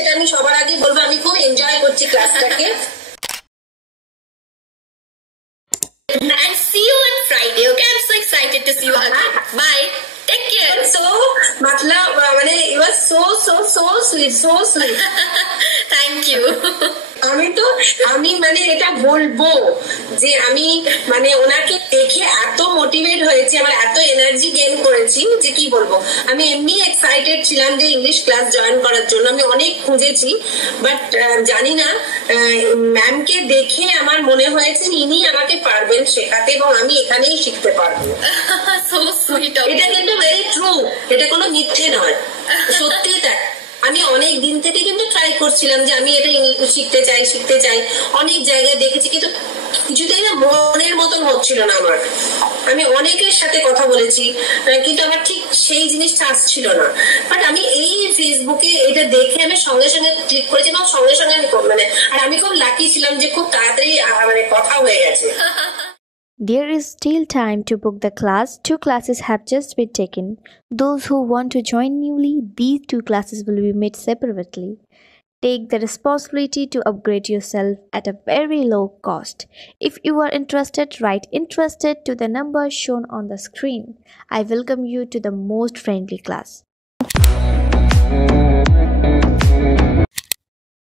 সেটা আমি সবার আগে বলবো আমি খুব এনজয় করছি ক্লাসটাকে। And see you on Friday, okay? I'm so excited to see you again. Bye. Take care. So, matlab, you are so sweet, so sweet. Thank you. আমি এটা বলবো যে আমি ওনাকে দেখে এত মোটিভেট হয়েছি, আমার এত এনার্জি গেইন করেছি যে কি বলবো। আমি এমনি এক্সাইটেড ছিলাম যে ইংলিশ ক্লাস জয়েন করার জন্য, আমি অনেক খুঁজেছি, বাট জানি না ম্যামকে দেখে আমার মনে হয়েছে ইনি আমাকে পারবেন শেখাতে এবং আমি এখানেই শিখতে পারবো। So sweet. এটা কিন্তু ভেরি ট্রু, এটা কোনো মিথ্যে নয়, সত্যি তাই। আমি অনেক দিন থেকে কিন্তু ট্রাই করছিলাম যে আমি এটা শিখতে চাই, অনেক জায়গায় দেখেছি, কিন্তু কিছুতেই না মনের মতন হচ্ছিল না আমার। আমি অনেকের সাথে কথা বলেছি, কিন্তু আমার ঠিক সেই জিনিসটা আসছিল না। বাট আমি এই ফেসবুকে এটা দেখে আমি সঙ্গে সঙ্গে ক্লিক করেছি এবং সঙ্গে সঙ্গে আমি আর আমি খুব লাকি ছিলাম যে খুব তাড়াতাড়ি কথা হয়ে গেছে। There is still time to book the class. 2 classes have just been taken. Those who want to join newly, these 2 classes will be made separately. Take the responsibility to upgrade yourself at a very low cost. If you are interested, write interested to the number shown on the screen. I welcome you to the most friendly class.